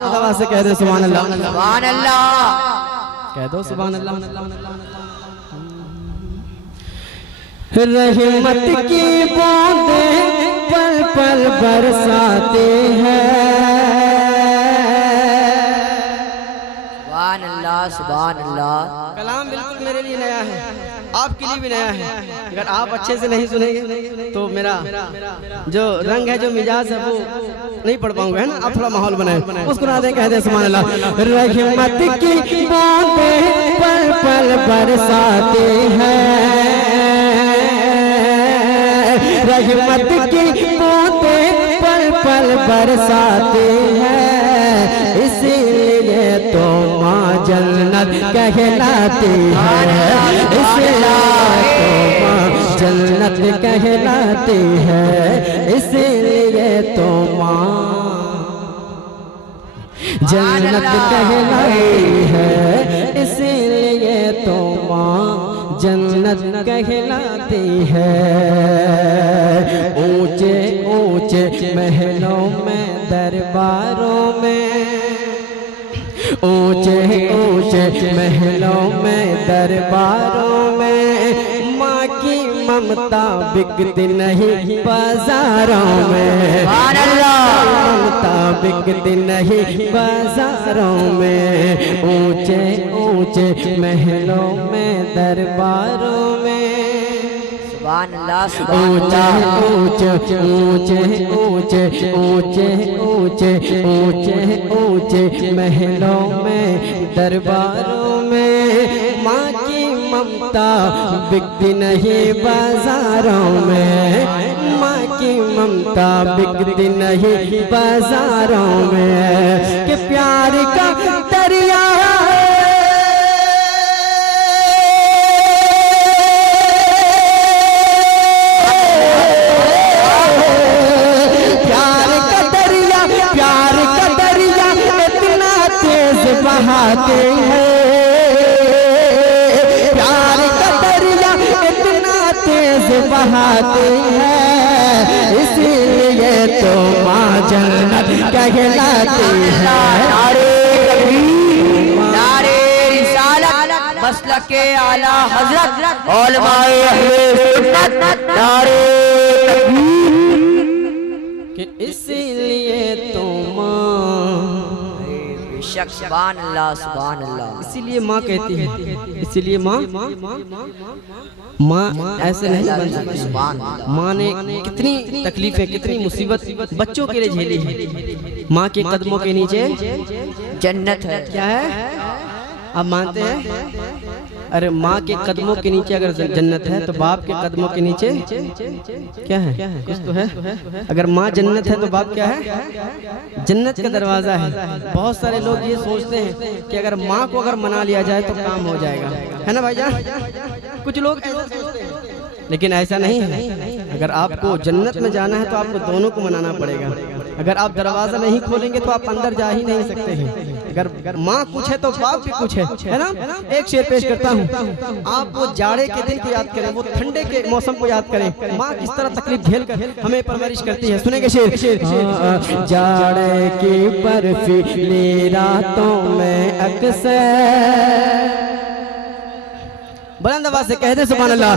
दवा से कह दो सुभान अल्लाह, सुभान अल्लाह, कह दो सुभान अल्लाह। रहमत की बूंदें पल पल बरसाते हैं। सुभान अल्लाह, सुभान अल्लाह। कलाम बिल्कुल मेरे लिए नया है, आपके लिए भी नया है। अगर आप अच्छे से नहीं सुनेंगे तो मेरा जो रंग है, जो मिजाज है, वो नहीं पढ़ पाऊंगा, है ना। आप थोड़ा माहौल बनाए, मुस्कुरा दें, कह दें सुभान अल्लाह। रहमत की बूंदें पल पल बरसाते हैं, रहमत की बूंदें पल पल बरसाते हैं, इसीलिए तो माँ जन्नत कहलाती है, इसलिए तो माँ जन्नत कहलाती है, इसीलिए तो माँ जन्नत कहलाती है, इसीलिए तो माँ जन्नत कहलाती है। ऊंचे ऊंचे महलों में दरबारों में, ऊंचे ऊंचे महलों में दरबारों में, माँ की ममता बिकती नहीं बाजारों में, ममता बिकती नहीं बाजारों में। ऊंचे ऊंचे महलों में दरबारों में, सुभान अल्लाह, ऊंचे ऊंचे ऊंचे ऊंचे ऊंचे ऊंचे ऊंचे ऊंचे महलों में दरबारों में, माँ की ममता बिकती नहीं बाजारों में, माँ की ममता बिकती नहीं बाजारों में। कि प्यार का दरिया बहाते हैं, प्यार का दरिया इतना तेज बहाते हैं, इसीलिए तो माँ जन्नत कहलाती है। नारे रिसालत मसलके आला हजरत उलमाए अहले सुन्नत, नारे कि इसीलिए तो माँ, सुभान अल्लाह, सुभान अल्लाह। इसीलिए माँ कहती है, इसीलिए माँ ऐसे नहीं बन सकती। माँ ने कितनी तकलीफें, कितनी मुसीबत बच्चों के लिए झेली है। माँ के कदमों के नीचे जन्नत है। क्या है, आप मानते हैं? अरे माँ के कदमों के नीचे अगर जन्नत है तो बाप के कदमों के नीचे क्या है? कुछ तो है। अगर माँ जन्नत है तो बाप क्या है? जन्नत का दरवाजा है। बहुत सारे लोग ये सोचते हैं कि अगर माँ को अगर मना लिया जाए तो काम हो जाएगा, है ना भाईजान? कुछ लोग ऐसा सोचते हैं, लेकिन ऐसा नहीं है। अगर आपको जन्नत में जाना है तो आपको दोनों को मनाना पड़ेगा। अगर आप दरवाजा नहीं खोलेंगे तो आप अंदर जा ही नहीं सकते हैं। अगर माँ कुछ है तो बाप भी कुछ है ना। एक शेर पेश करता हूँ, आप वो जाड़े के दिन को याद करें, वो ठंडे के मौसम को याद करें, माँ किस तरह तकलीफ झेल कर हमें परवरिश करती है। सुनेंगे शेर? जाड़े की बर्फीली रातों में अक्सर, बुलंद आवाज से कह दे सुभान अल्लाह।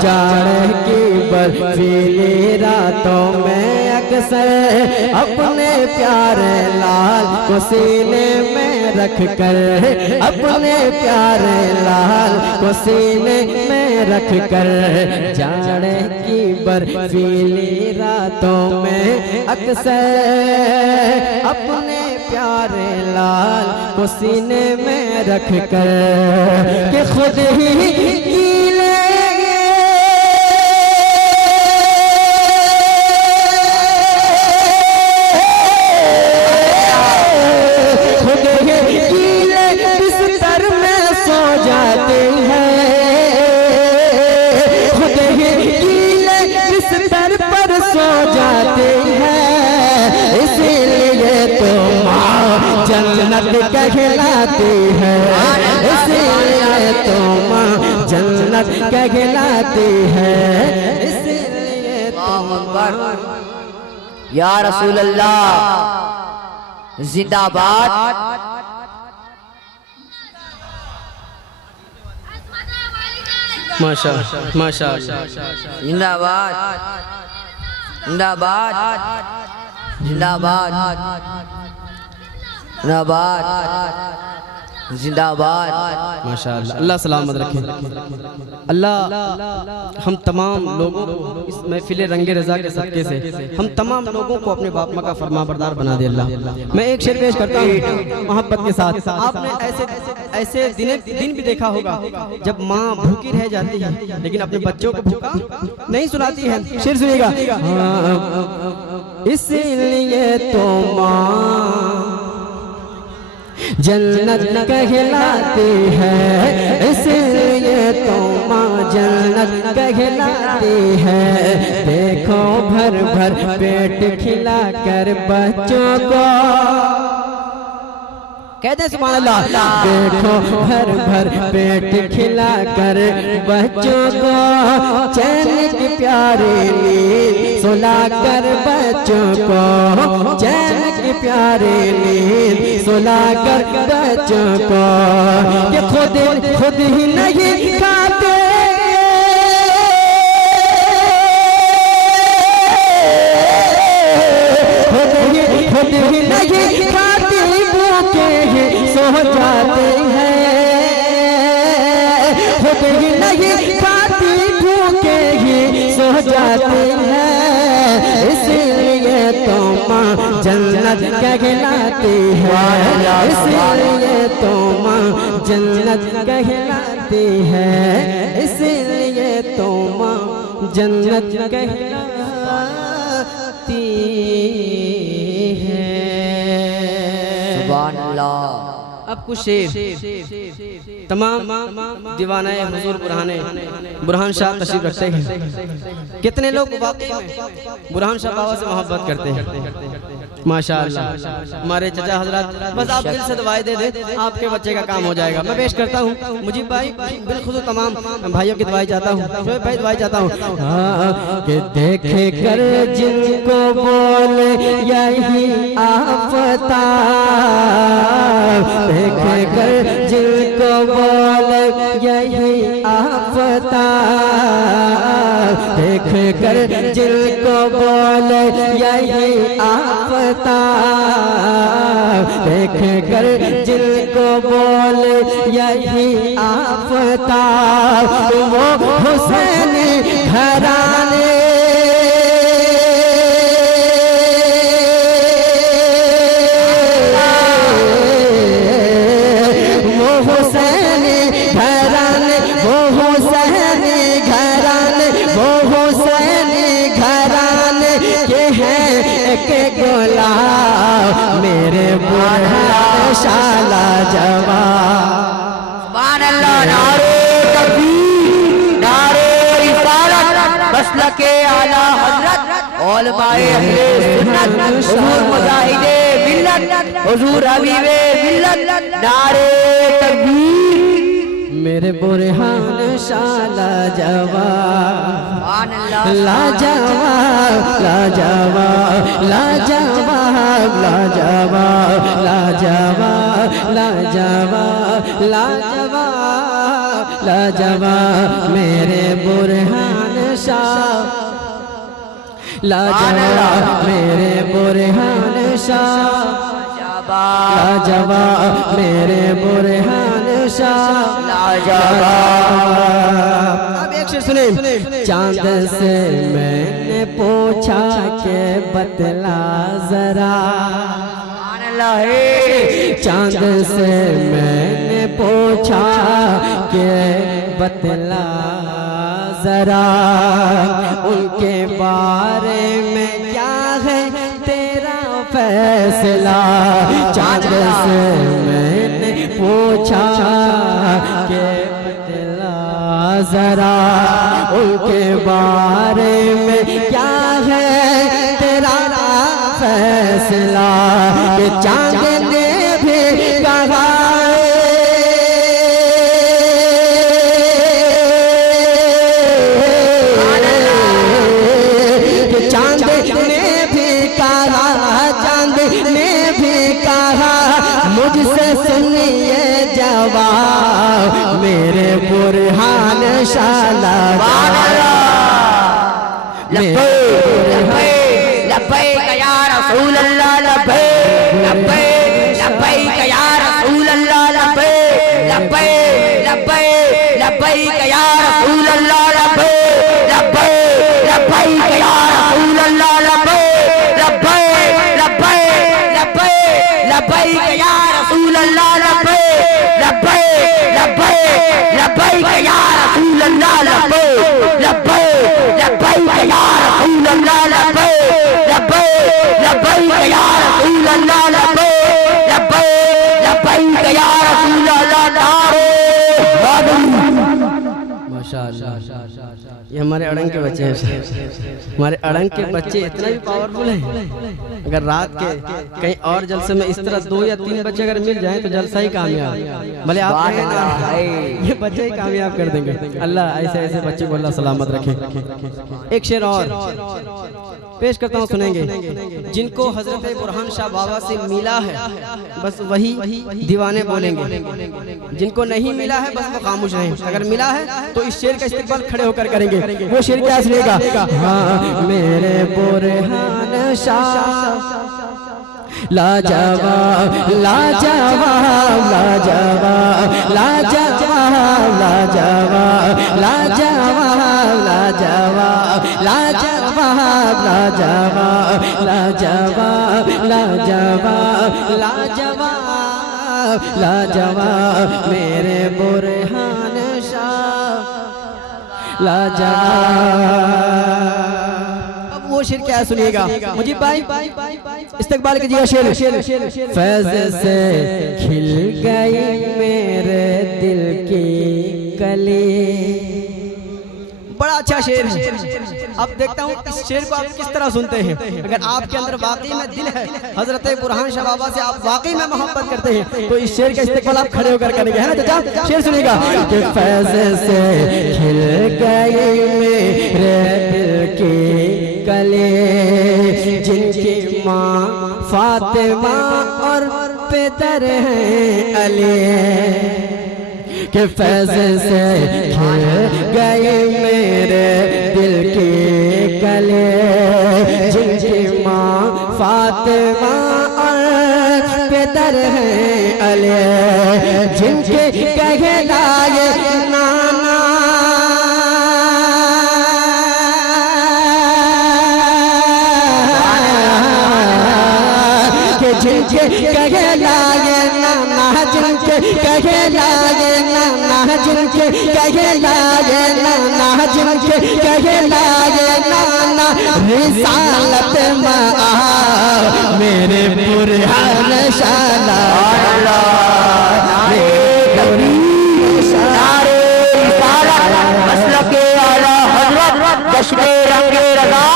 जाड़े की बर्फीली रातों में अक्सर अपने प्यारे लाल को सीने में रख कर, अपने प्यारे लाल को सीने में रख कर, जाड़े की बर्फीली रातों में अक्सर अपने प्यारे लाल को सीने में रख कर, कि खुद ही गीले खुद ही गीले बिस्तर में सो जाते हैं, खुद ही गीले बिस्तर पर सो जाते हैं, इसीलिए तो माँ जन्नत कहलाती है, इसीलिए तो माँ जन्नत कहलाती है, इसीलिए तो या रसूल अल्लाह, जिंदाबाद माशा माशा जिंदाबाद जिंदाबाद जिंदाबाद जिंदाबाद जिंदाबाद माशाअल्लाह। अल्लाह सलामत रखे। अल्लाह हम तमाम लोगों को इस महफिल रंगे रज़ा के सदक़े से हम तमाम लोगों को अपने बाप माँ का फरमाबरदार बना दे अल्लाह। मैं एक शेर पेश करता हूँ मोहब्बत के साथ। आपने ऐसे दिन भी देखा होगा जब माँ भूखी रह जाती है लेकिन अपने बच्चों को भूखा नहीं सुनाती है। शेर सुनिएगा। इसलिए तो माँ जन्नत कहलाती है, इसलिए तो माँ जन्नत कहलाती है। देखो भर भर पेट खिला कर बच्चों को, कहते हैं सुभान अल्लाह। देखो भर भर पेट खिला कर बच्चों को, चैन की प्यारी नींद सुला कर बच्चों को, चैन की प्यारी नींद सुला कर बच्चों को। ये खुद ही नहीं खाते, खुद ही नहीं खाते, सो जाते हैं। खुद ही नहीं खाती भूखे ही सो जाते हैं। इसलिए तो माँ जन्नत कहलाती है, इसलिए तो माँ जन्नत कहलाती है, इसलिए तो माँ जन्नत कहलाती है। सुभान अल्लाह। अब कुछ शेर तमाम दीवाना हुजूर बुरहान शाह तशरीफ रखते हैं। कितने लोग वाकई में बुरहान शाह बाबा से मोहब्बत करते हैं माशाअल्लाह। हमारे चचा हजरत बस आप दिल से दुआएं दे दे, आपके बच्चे का काम हो जाएगा। मैं पेश करता हूँ मुजीब भाई, बिलखुसूस तमाम भाइयों की दुआएं चाहता हूँ, शोएब भाई दुआएं चाहता हूँ कि देखे कर जिनको बोले यही आफताब, देखे कर जिनको बोले यही आफताब, देखे कर जिनको बोले यही आफताब, देखे कर जिनको बोले यही आफताब। वो हुसैनी घराने के गुलाम मेरे बुरहान शाला जवान। सुभान अल्लाह। नारे तकबीर, नारे रिसालत, मसलके आला हजरत, उलमाए अहले सुन्नत, हुजूर मुजाहिदे मिल्लत, हुजूर हबीबे मिल्लत। नारे तकबीर मेरे बुरहान शाला जवान, लाजवाब लाजवाब लाजवाब लाजवाब लाजवाब लाजवाब लाजवाब लाजवाब मेरे बुरहान शाह, लाजवाब मेरे बुरहान शाह, लाजवाब मेरे बुरहान शाह, लाजवाब। अब एक शेर सुने। चांद से मैंने पूछा के बतला जरा, चांद से मैंने पूछा के बतला जरा, उनके बारे में क्या है तेरा फैसला। चांद से मैंने पूछा के बतला जरा, उनके बारे में क्या है तेरा फैसला। कि चांद ने भी कहा चांद ने भी कहा, चांद ने भी कहा जवाब मेरे बुरहान शाला लब्बैक या रसूल अल्लाह लब्बैक या रसूल अल्लाह लब्बैक या रसूल अल्लाह लब्बैक या रसूल अल्लाह लब्बैक या रसूल अल्लाह लब्बैक या रसूल अल्लाह लब्बैक या रसूल अल्लाह लब्बैक या रसूल अल्लाह लब्बैक या रसूल अल्लाह। माशाअल्लाह, ये हमारे अड़ंग के बच्चे हैं। हमारे अड़ंग के बच्चे इतना भी पावरफुल हैं, अगर रात के कहीं और जलसे में इस तरह 2 या 3 बच्चे अगर मिल जाएं तो जलसा ही कामयाब। भले आप कहें ना, ये बच्चे ही कामयाब कर देंगे। अल्लाह ऐसे ऐसे बच्चे को अल्लाह सलामत रखे। एक शेर और पेश करता हूँ, सुनेंगे। जिनको हजरत बुरहान शाह बाबा से मिला है बस वही दीवाने बोलेंगे, जिनको नहीं मिला है बस वो खामोश रहें। अगर मिला है तो इस शेर का इस्तेमाल खड़े होकर करेंगे। वो शेर क्या सुनेगा? हाँ मेरे बुरहान शाह लाजवाब लाजवाब लाजवाब लाजवाब लाजवाब लाजवाब लाजवाब लाजवाब लाजवाब लाजवाब लाजवाब लाजवाब लाजवाब मेरे बुरहान शाह लाजवाब। वो शेर क्या सुनिएगा मुझे भाई, इस्तेकबाल कीजिएगा शेर। फैज़ से खिल गई मेरे दिल की कली। बड़ा अच्छा शेर है। अब देखता हूँ इस शेर को आप किस तरह सुनते हैं। अगर आपके अंदर वाकई में दिल है हजरत बुरहान शाह बाबा से, आप वाकई में मोहब्बत करते हैं तो इस शेर का इस्तेमाल आप खड़े होकर करेंगे, है ना चाचा? शेर सुनिएगा कि फैज़ से खिल गई मेरे दिल की कली, जिनकी माँ फातिमा और पितर हैं अली, के फैज़ से खिल गई मेरे दिल की कली, जिनकी माँ फातिमा और पितर हैं अली, जिनके कहलाए नाना जिनके कहलाए नाना, जिनके कहलाए नाना, जिनके कहलाए नाना, जिनके कहलाए नाना, रिसालत में आ मेरे बुरहान शाह मसलके आला हज़रत जश्न रंगे रज़ा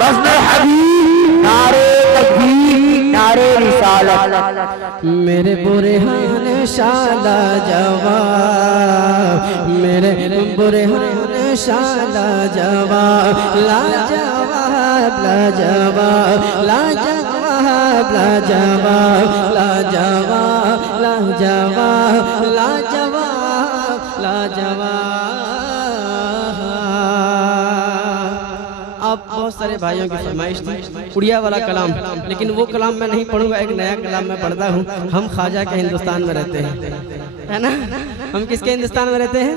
बज़्म हबीब नारे तकबीर नारे रिसालत। मेरे बुरहान शाह लाजवाब, मेरे बुरहान शाह लाजवाब लाजवाब लाजवाब लाजवाब लाजवाब लाजवाब लाजवाब लाजवाब लाजवाब। आप बहुत सारे भाइयों की फरमाइश थी उड़िया वाला कलाम, लेकिन वो कलाम मैं नहीं पढ़ूंगा, एक नया कलाम मैं पढ़ता हूँ। हम ख्वाजा के हिंदुस्तान में रहते हैं, है ना? हम किसके हिंदुस्तान में रहते हैं?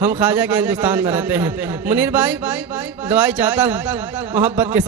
हम ख्वाजा के हिंदुस्तान में रहते हैं। मुनीर भाई दुआई चाहता हूँ मोहब्बत के साथ।